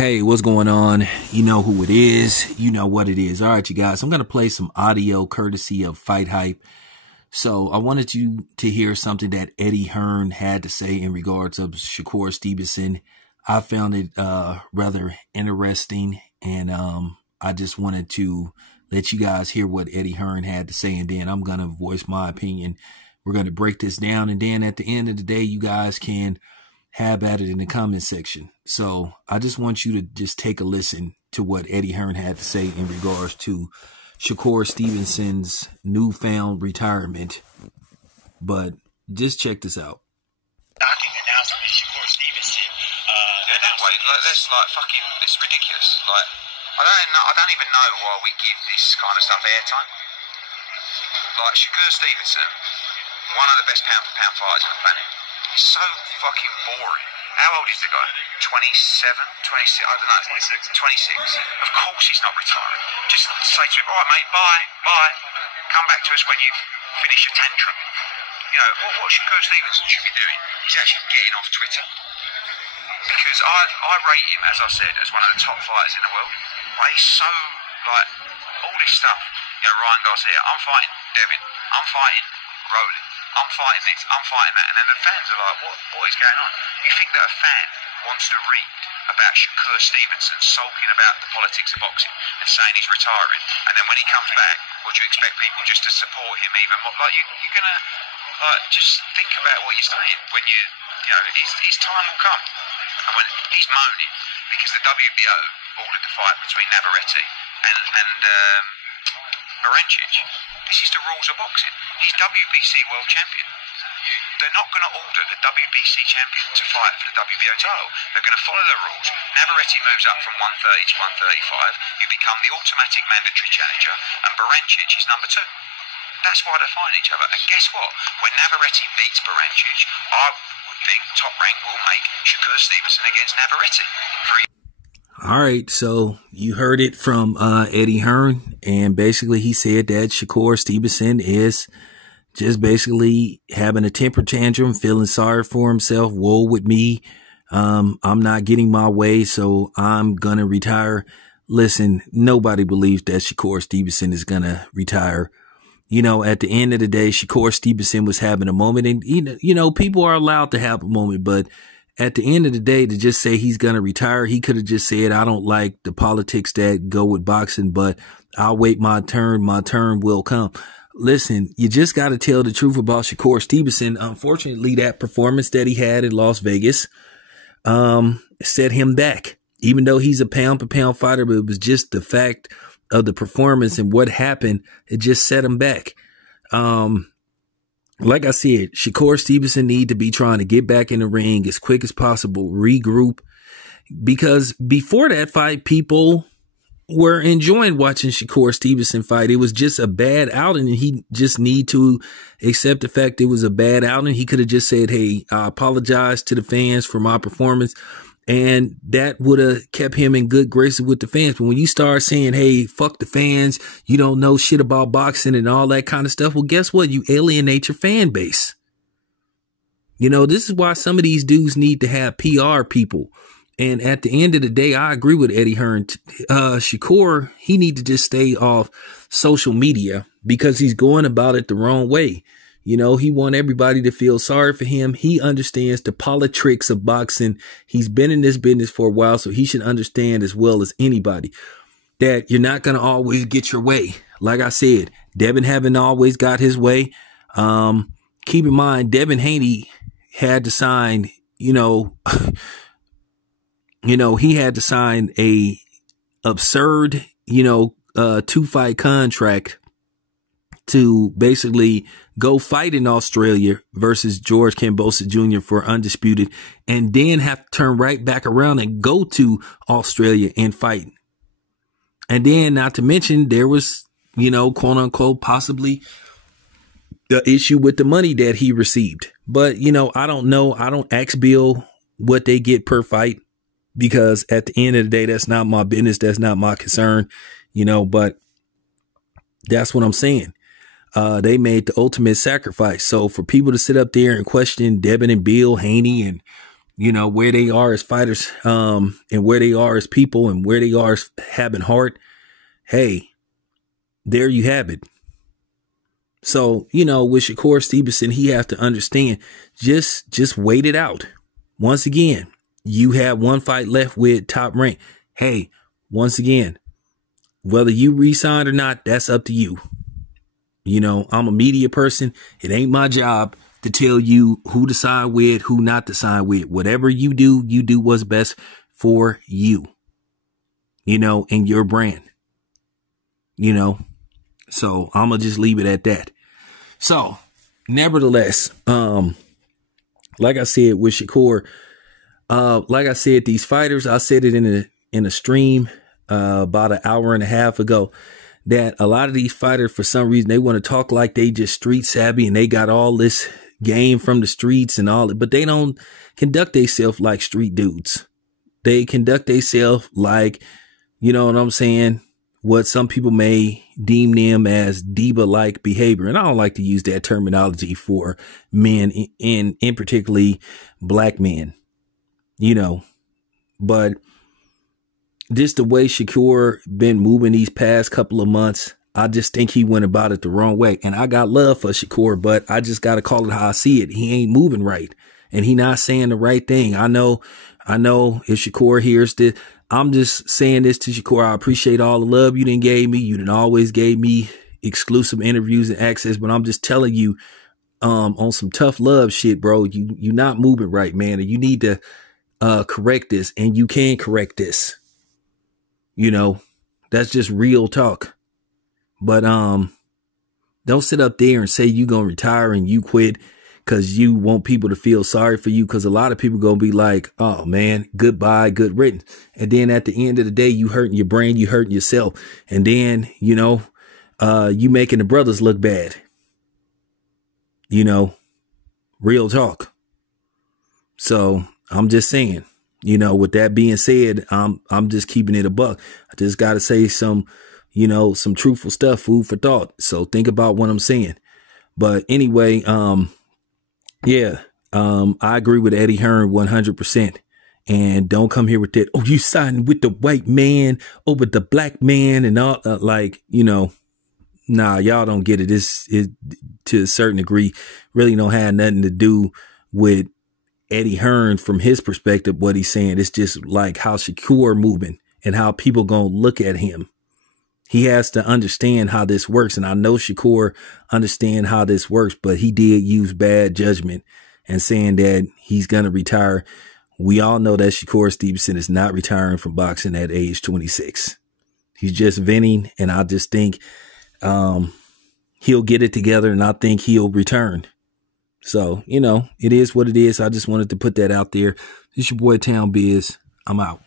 Hey, what's going on? You know who it is. You know what it is. All right, you guys, I'm going to play some audio courtesy of Fight Hype. So I wanted you to hear something that Eddie Hearn had to say in regards of Shakur Stevenson. I found it rather interesting, and I just wanted to let you guys hear what Eddie Hearn had to say, and then I'm going to voice my opinion. We're going to break this down, and then at the end of the day, you guys can have at it in the comment section. So I just want you to just take a listen to what Eddie Hearn had to say in regards to Shakur Stevenson's newfound retirement. But just check this out. Shocking announcement, Shakur Stevenson. That way, it's ridiculous. I don't even know why we give this kind of stuff airtime. Like Shakur Stevenson, one of the best pound-for-pound fighters on the planet. It's so fucking boring. How old is the guy? 27? 26? I don't know. 26. 26. Of course he's not retiring. Just say to him, all right, mate, bye. Come back to us when you've finished your tantrum. You know, what Shakur Stevenson should be doing is actually getting off Twitter. Because I rate him, as I said, as one of the top fighters in the world. Right? He's so, all this stuff. You know, Ryan Garcia, I'm fighting Devin. I'm fighting Rowley. I'm fighting this, I'm fighting that. And then the fans are like, what is going on? You think that a fan wants to read about Shakur Stevenson sulking about the politics of boxing and saying he's retiring, and then when he comes back, would you expect people just to support him even more? You're going to, just think about what you're saying when you know, his time will come. And when he's moaning because the WBO ordered the fight between Navarrete and Barancic. This is the rules of boxing. He's WBC world champion. They're not going to order the WBC champion to fight for the WBO title. They're going to follow the rules. Navarrete moves up from 130 to 135. You become the automatic mandatory challenger, and Barancic is number 2. That's why they're fighting each other. And guess what? When Navarrete beats Barancic, I would think Top Rank will make Shakur Stevenson against Navarrete. All right, so you heard it from Eddie Hearn, and basically he said that Shakur Stevenson is just basically having a temper tantrum, feeling sorry for himself. Woe with me. I'm not getting my way, so I'm going to retire. Listen, nobody believes that Shakur Stevenson is going to retire. You know, at the end of the day, Shakur Stevenson was having a moment, and, you know, people are allowed to have a moment, but at the end of the day, to just say he's going to retire, he could have just said, I don't like the politics that go with boxing, but I'll wait my turn. My turn will come. Listen, you just got to tell the truth about Shakur Stevenson. Unfortunately, that performance that he had in Las Vegas set him back, even though he's a pound-for-pound fighter, but it was just the fact of the performance and what happened. It just set him back. Like I said, Shakur Stevenson need to be trying to get back in the ring as quick as possible, regroup, because before that fight, people were enjoying watching Shakur Stevenson fight. It was just a bad outing, and he just need to accept the fact it was a bad outing. He could have just said, hey, I apologize to the fans for my performance, and that would have kept him in good graces with the fans. But when you start saying, hey, fuck the fans, you don't know shit about boxing and all that kind of stuff, well, guess what? You alienate your fan base. You know, this is why some of these dudes need to have PR people. And at the end of the day, I agree with Eddie Hearn. Shakur, he need to just stay off social media because he's going about it the wrong way. You know, he want everybody to feel sorry for him. He understands the politics of boxing. He's been in this business for a while, so he should understand as well as anybody that you're not going to always get your way. Like I said, Devin haven't always got his way. Keep in mind, Devin Haney had to sign, he had to sign a absurd, 2-fight contract to basically go fight in Australia versus George Kambosos Jr. for undisputed, and then have to turn right back around and go to Australia and fight. And then, not to mention, there was, quote unquote, possibly the issue with the money that he received. But, I don't know. I don't ask Bill what they get per fight, because at the end of the day, that's not my business. That's not my concern, but that's what I'm saying. They made the ultimate sacrifice. So for people to sit up there and question Devin and Bill Haney and, you know, where they are as fighters, and where they are as people and where they are as having heart. Hey, there you have it. So, you know, with Shakur Stevenson, he has to understand, just wait it out. Once again, you have one fight left with Top Rank. Hey, once again, whether you resign or not, that's up to you. You know, I'm a media person. It ain't my job to tell you who to sign with, who not to sign with. Whatever you do what's best for you, you know, and your brand, you know. So I'm going to just leave it at that. So nevertheless, like I said, with Shakur, like I said, these fighters, I said it in a stream, about an hour and a half ago, that a lot of these fighters, for some reason, they want to talk like they just street savvy and they got all this game from the streets and all, but they don't conduct themselves like street dudes. They conduct themselves like, you know what I'm saying, what some people may deem them as diva-like behavior. And I don't like to use that terminology for men, in particularly black men, you know, but just the way Shakur been moving these past couple of months, I just think he went about it the wrong way. And I got love for Shakur, but I just got to call it how I see it. He ain't moving right, and he not saying the right thing. I know if Shakur hears this, I'm just saying this to Shakur. I appreciate all the love you done gave me. You done always gave me exclusive interviews and access, but I'm just telling you, on some tough love shit, bro, you not moving right, man. And you need to, correct this, and you can correct this. You know, that's just real talk. But, don't sit up there and say you gonna retire and you quit because you want people to feel sorry for you, because a lot of people gonna be like, oh man, goodbye, good riddance. And then at the end of the day, you hurting your brain, you hurting yourself. And then, you know, you making the brothers look bad. You know, real talk. So I'm just saying, you know, with that being said, I'm just keeping it a buck. I just got to say some, you know, some truthful stuff, food for thought. So think about what I'm saying. But anyway, yeah, I agree with Eddie Hearn 100%. And don't come here with that, oh, you siding with the white man over the black man and all, like, you know, nah, y'all don't get it. It's to a certain degree really don't have nothing to do with Eddie Hearn from his perspective. What he's saying, it's just like how Shakur moving and how people gonna look at him. He has to understand how this works. And I know Shakur understand how this works, but he did use bad judgment and saying that he's going to retire. We all know that Shakur Stevenson is not retiring from boxing at age 26. He's just venting. And I just think, he'll get it together, and I think he'll return. So, you know, it is what it is. I just wanted to put that out there. This is your boy Town Biz. I'm out.